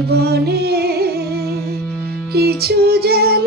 জীবনে কিছু যেন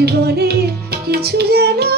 জীবনে কিছু জানা